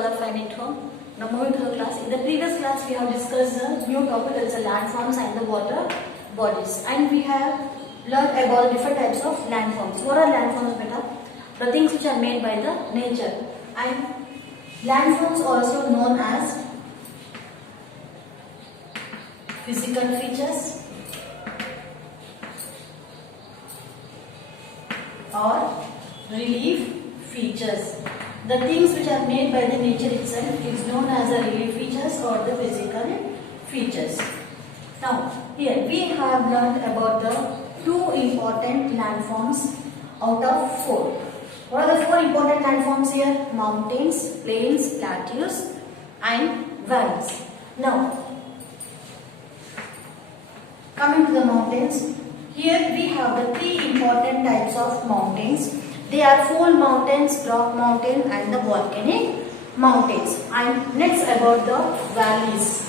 all are fine at home. Now moving to the class. In the previous class we have discussed the new topic, that is the landforms and the water bodies, and we have learned about different types of landforms. What are landforms, beta? The things which are made by the nature. And landforms are also known as physical features or relief features. The things which are made by the nature itself is known as the relief features or the physical features. Now here we have learned about the two important landforms out of four. What are the four important landforms here? Mountains, plains, plateaus and valleys. Now coming to the mountains, here we have the three important types of mountains. They are fold mountains, rock mountain and the volcanic mountains. And next about the valleys.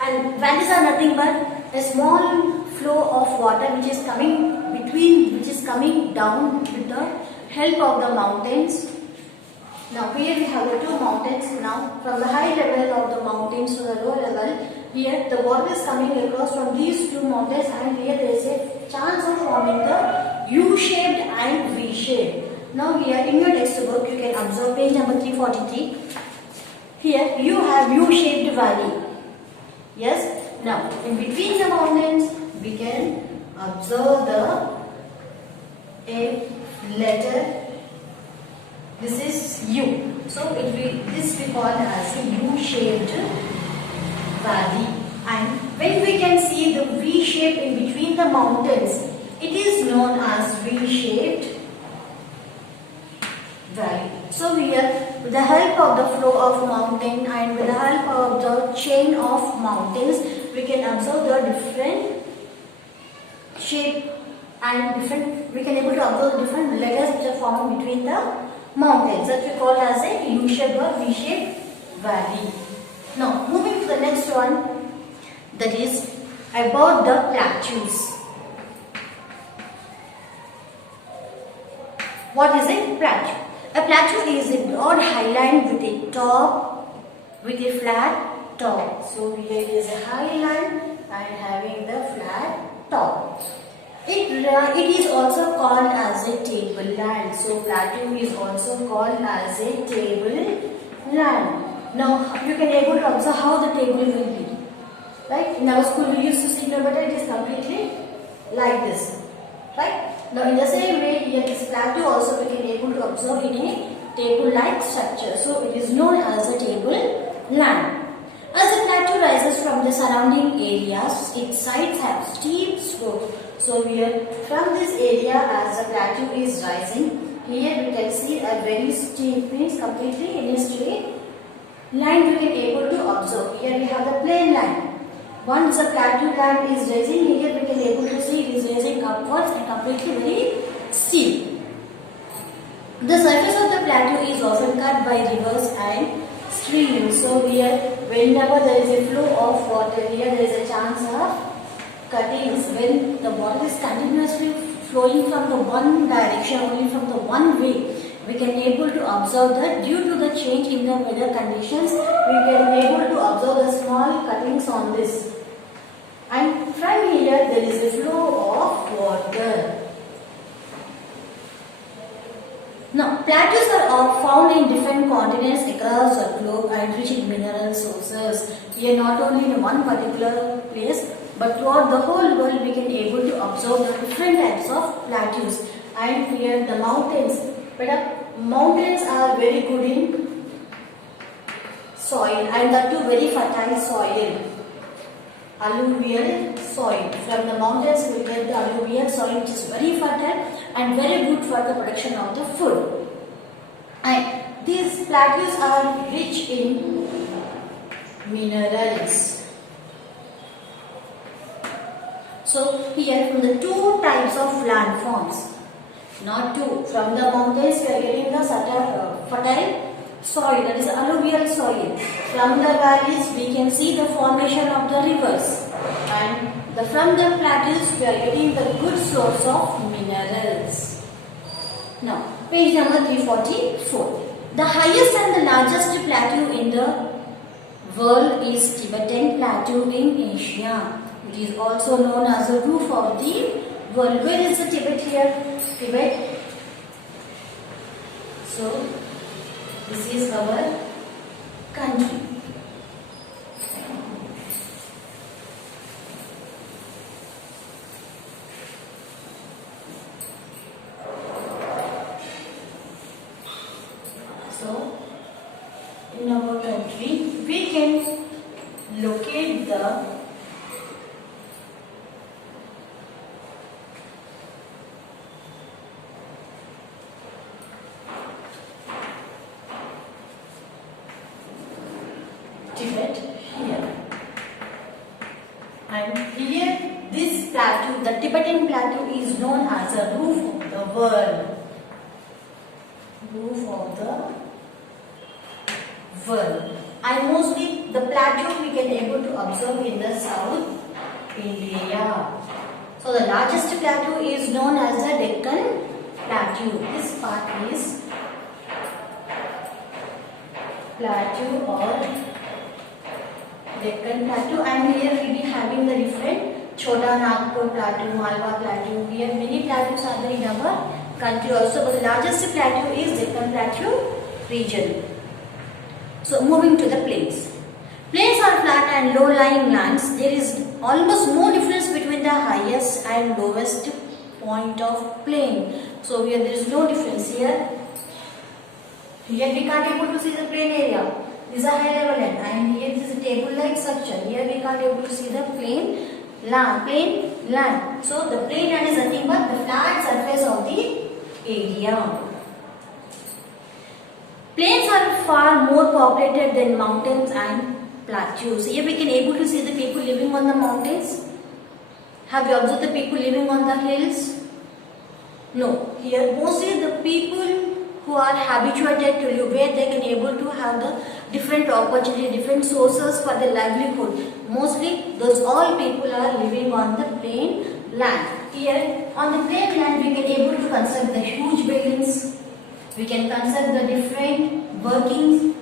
And valleys are nothing but a small flow of water which is coming down with the help of the mountains. Now here we have the two mountains. Now from the high level of the mountains to the low level, here the water is coming across from these two mountains, and here there is a chance of forming the U-shaped and V-shaped. Now here in your textbook you can observe page number 343. Here you have U-shaped valley. Yes. Now in between the mountains we can observe a letter. This is U. So this we call as a U-shaped valley. And when we can see the V shape in between the mountains, it is known as V-shaped valley. So here, with the help of the flow of mountain and with the help of the chain of mountains, we can observe the different shape and we can able to observe the different letters which are formed between the mountains, that we call as a U-shaped or V-shaped valley. Now moving to the next one, that is about the plateaus. What is a plateau? A plateau is a broad highland with a top, with a flat top. So here is a highland and having the flat top. It is also called as a tableland. So plateau is also called as a tableland. Now you can able to observe how the table will be. Right? In our school we used to see but it is completely like this. Right? Now in the same way here this plateau also we can able to observe in a table-like structure. So it is known as a tableland. As the plateau rises from the surrounding areas, its sides have steep slopes. So here from this area, as the plateau is rising, here we can see a very steep, means completely in a straight line we can able to observe. Here we have the plain line. Once the plateau line is rising, here we can able to see it is rising upwards and completely very steep. The surface of the plateau is often cut by rivers and streams. So here whenever there is a flow of water, here there is a chance of cuttings. When the water is continuously flowing from the one direction, only from the one way, we can able to observe that due to the change in the weather conditions, we can able to observe the small cuttings on this. And from here there is a flow of water. Now, plateaus are found in different continents across the globe and rich in mineral sources. Here not only in one particular place, but throughout the whole world we can able to observe the different types of plateaus. And here the mountains. But mountains are very good in soil, and that too very fertile soil. Alluvial soil. From the mountains we get the alluvial soil which is very fertile and very good for the production of the food. And these plateaus are rich in minerals. So here from the two types of landforms, not two, from the mountains we are getting the fertile soil, that is alluvial soil. From the valleys we can see the formation of the rivers, and from the plateaus we are getting the good source of minerals. Now, page number 344. The highest and the largest plateau in the world is Tibetan Plateau in Asia. It is also known as the roof of the world. Where is the Tibet here? Tibet. So, this is our country. So, in our country, we can locate the Tibet here. And here, this plateau, the Tibetan plateau, is known as the roof of the world. Roof of the world. And mostly the plateau we can able to observe in the South India. So the largest plateau is known as the Deccan Plateau. This part is plateau or Deccan Plateau, and here we will be having the different Chota Nagpur Plateau, Malwa Plateau. Here many plateaus are there in our country also, but the largest plateau is Deccan Plateau region. So moving to the plains. Plains are flat and low-lying lands. There is almost no difference between the highest and lowest point of plain. So here there is no difference here. Here we can't able to see the plain area. This is a high level land, and here this is a table-like structure. Here we can't able to see the plain land. So the plain land is nothing but the flat surface of the area. Plains are far more populated than mountains and plateaus. Here we can able to see the people living on the mountains. Have you observed the people living on the hills? No. Here mostly the people who are habituated to live where they can able to have the different opportunity, different sources for their livelihood. Mostly those all people are living on the plain land. Here on the plain land we can able to construct the huge buildings. We can construct the different workings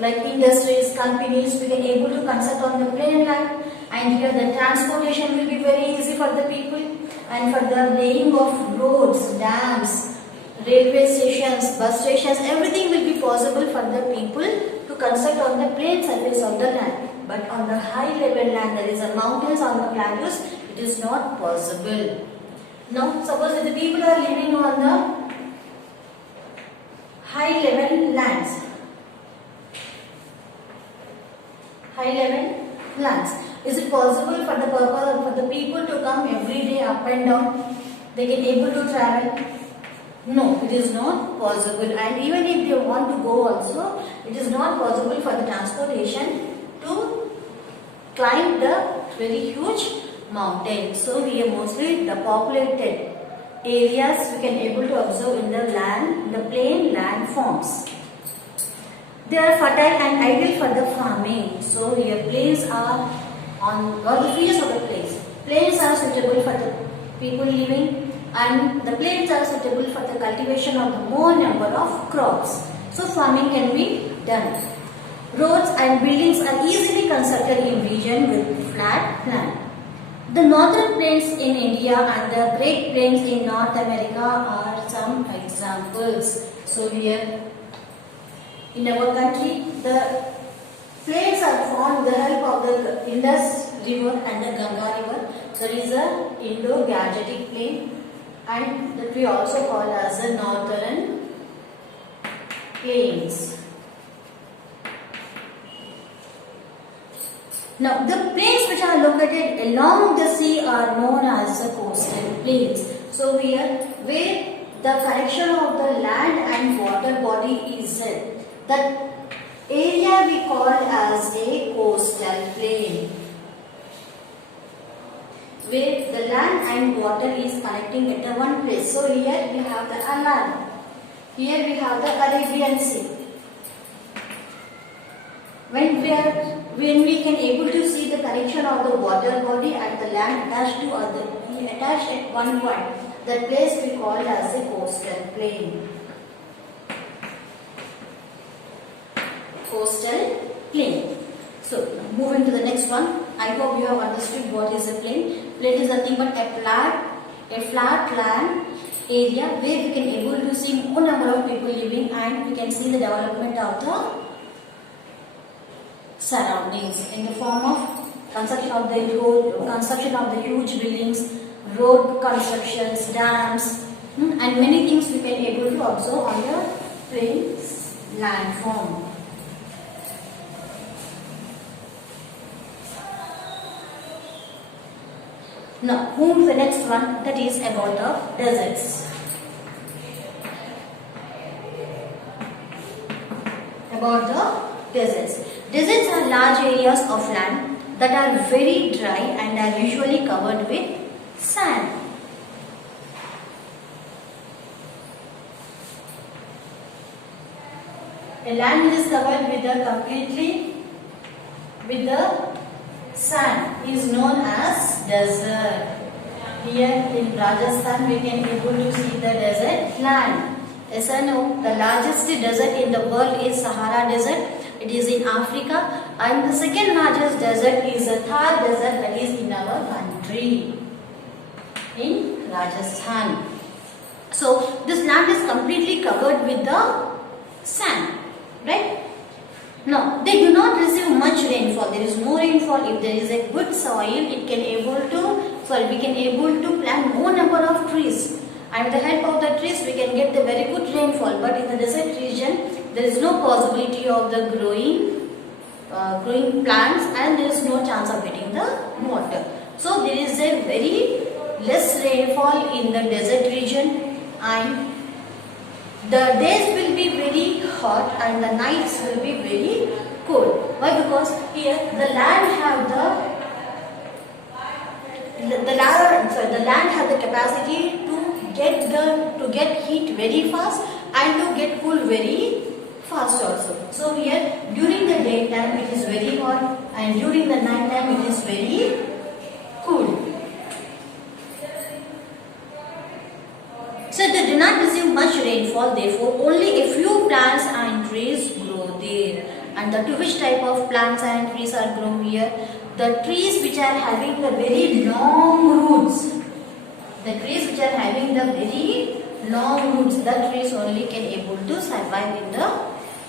like industries, companies. We can able to construct on the plain land, and here the transportation will be very easy for the people, and for the laying of roads, dams, railway stations, bus stations, everything will be possible for the people to construct on the plain surface of the land. But on the high level land, there is a mountains on the plateaus, it is not possible. Now suppose if the people are living on the high level lands. Is it possible for the purpose for the people to come every day up and down? They can able to travel? No, it is not possible. And even if they want to go also, it is not possible for the transportation to climb the very huge mountain. So here mostly the populated areas we can able to observe in the plain land forms. They are fertile and ideal for the farming. So here plains are on the features of the plains. Plains are suitable for the people living, and the plains are suitable for the cultivation of the more number of crops. So farming can be done. Roads and buildings are easily constructed in region with flat land. The northern plains in India and the Great Plains in North America are some examples. So here in our country, the plains are formed with the help of the Indus River and the Ganga River. There is a Indo-Gangetic plain, and that we also call as the northern plains. Now, the plains which are located along the sea are known as the coastal plains. So here, where the connection of the land and water body is there, that area we call as a coastal plain, where the land and water is connecting at the one place. So here we have the Andaman, here we have the Arabian Sea. When we can able to see the connection of the water body and the land attached at one point, That place we call as a coastal plain. Coastal plain. So moving to the next one. I hope you have understood what is a plain. Plain is nothing but a flat land area where we can able to see more number of people living, and we can see the development of the surroundings in the form of construction of the huge buildings, road constructions, dams, and many things we can able to observe on the plain land form. Now, move to the next one, that is about the deserts. About the deserts. Deserts are large areas of land that are very dry and are usually covered with sand. A land is covered completely with the sand is known as desert. Here in Rajasthan we can able to see the desert land. Yes or no? The largest desert in the world is Sahara Desert. It is in Africa, and the second largest desert is the Thar Desert, that is in our country, in Rajasthan. So this land is completely covered with the sand, right? Now, they do not receive much rainfall. There is no rainfall. If there is a good soil, we can able to plant more number of trees. And with the help of the trees, we can get the very good rainfall. But in the desert region, there is no possibility of the growing plants, and there is no chance of getting the water. So there is a very less rainfall in the desert region, and the days will be very hot and the nights will be very cold. Why? Because here the land have the land have the capacity to get heat very fast and to get cool very fast also. So here during the daytime it is very hot, and during the night time it is very cool. So they do not receive much rainfall, therefore only a few plants and trees grow there. And the which type of plants and trees are grown here? The trees which are having the very long roots. The trees which are having the very long roots, the trees only can able to survive in the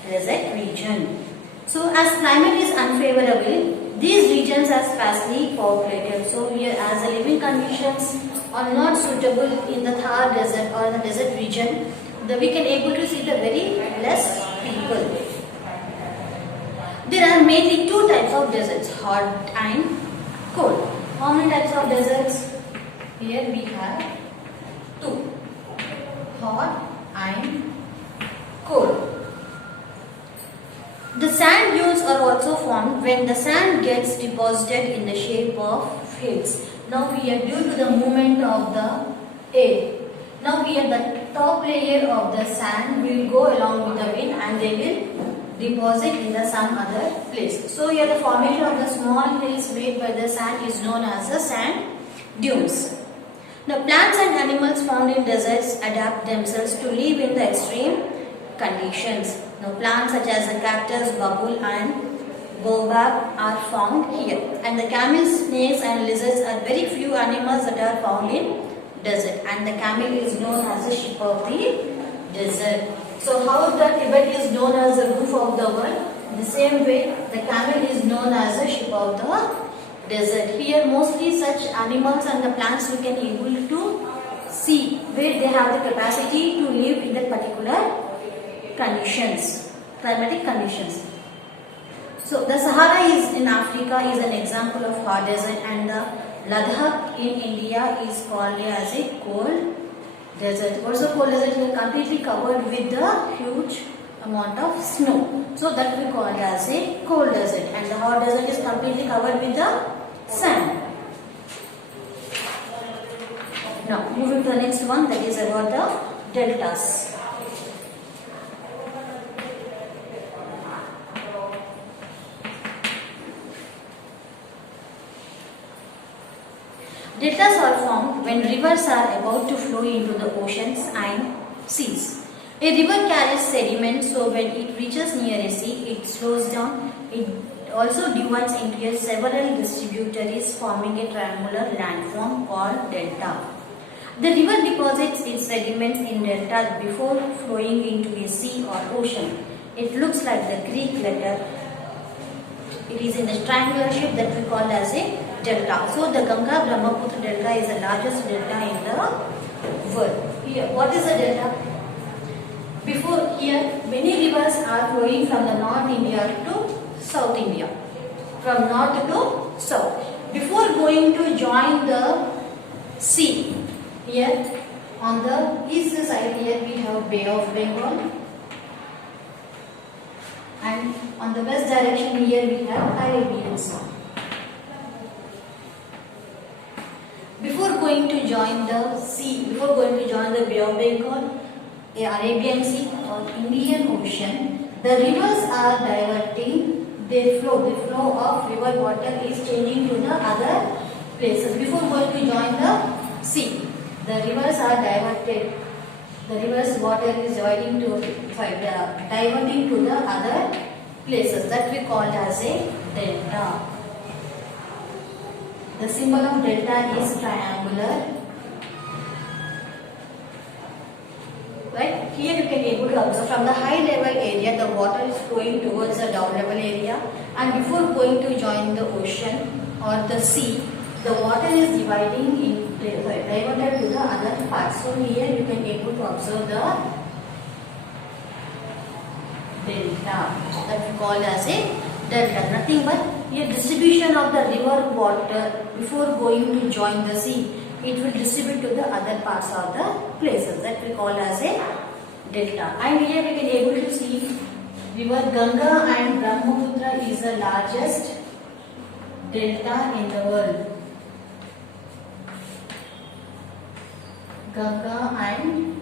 desert region. So as climate is unfavorable, these regions are sparsely populated. So here as the living conditions are not suitable in the Thar desert or the desert region, we can able to see the very less people. There are mainly two types of deserts, hot and cold. How many types of deserts? Here we have two, hot and cold. The sand dunes are also formed when the sand gets deposited in the shape of hills. Now here, due to the movement of the air, now here the top layer of the sand will go along with the wind and they will deposit in some other place. So here the formation of the small hills made by the sand is known as the sand dunes. Now plants and animals found in deserts adapt themselves to live in the extreme conditions. Now plants such as the cactus, bubble and baobab are found here, and the camels, snakes and lizards are very few animals that are found in desert, and the camel is known as the ship of the desert. So how the Tibet is known as the roof of the world, in the same way the camel is known as the ship of the desert. Here mostly such animals and the plants we can able to see where they have the capacity to live in that particular conditions, climatic conditions. So the Sahara is in Africa is an example of hot desert, and the Ladakh in India is called as a cold desert. Also cold desert is completely covered with the huge amount of snow. So that we call as a cold desert, and the hot desert is completely covered with the sand. Now moving to the next one, that is about the deltas. Deltas are formed when rivers are about to flow into the oceans and seas. A river carries sediment, so when it reaches near a sea, it slows down. It also divides into several distributaries, forming a triangular landform called delta. The river deposits its sediments in deltas before flowing into a sea or ocean. It looks like the Greek letter. It is in the triangular shape that we call as a delta. So the Ganga Brahmaputra delta is the largest delta in the world. Here, what is the delta? Before here, many rivers are flowing from the North India to South India. From north to south. Before going to join the sea, here on the east side here we have Bay of Bengal, and on the west direction here we have Arabian Sea. Before going to join the sea, before going to join the Bay of Bengal, the Arabian Sea or Indian Ocean, the rivers are diverting their flow. The flow of river water is changing to the other places. Before going to join the sea, the rivers are diverted. The river's water is diverting to the other places that we call as a delta. The symbol of delta is triangular. Right? Here you can able to observe from the high level area the water is flowing towards the down level area, and before going to join the ocean or the sea, the water is diverted to the other parts. So here you can able to observe the delta that we call as a delta. Nothing but here distribution of the river water before going to join the sea. It will distribute to the other parts of the places that we call as a delta. And here we can able to see river Ganga and Brahmaputra is the largest delta in the world. Ganga and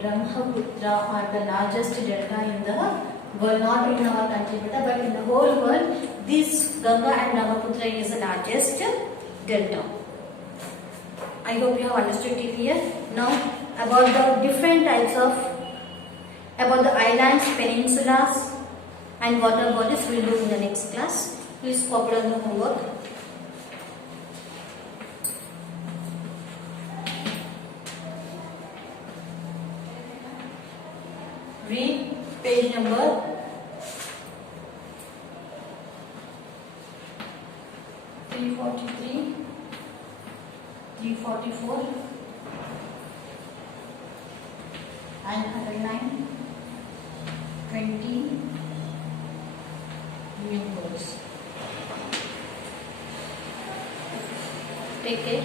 Brahmaputra are the largest delta in the world, not in our country but in the whole world. This Ganga and Brahmaputra is the largest delta. I hope you have understood it here. Now about the different types of, about the islands, peninsulas and water bodies we will do in the next class. Please copy down the homework. Read page number 343, 344 and underline 20 new words. Take care.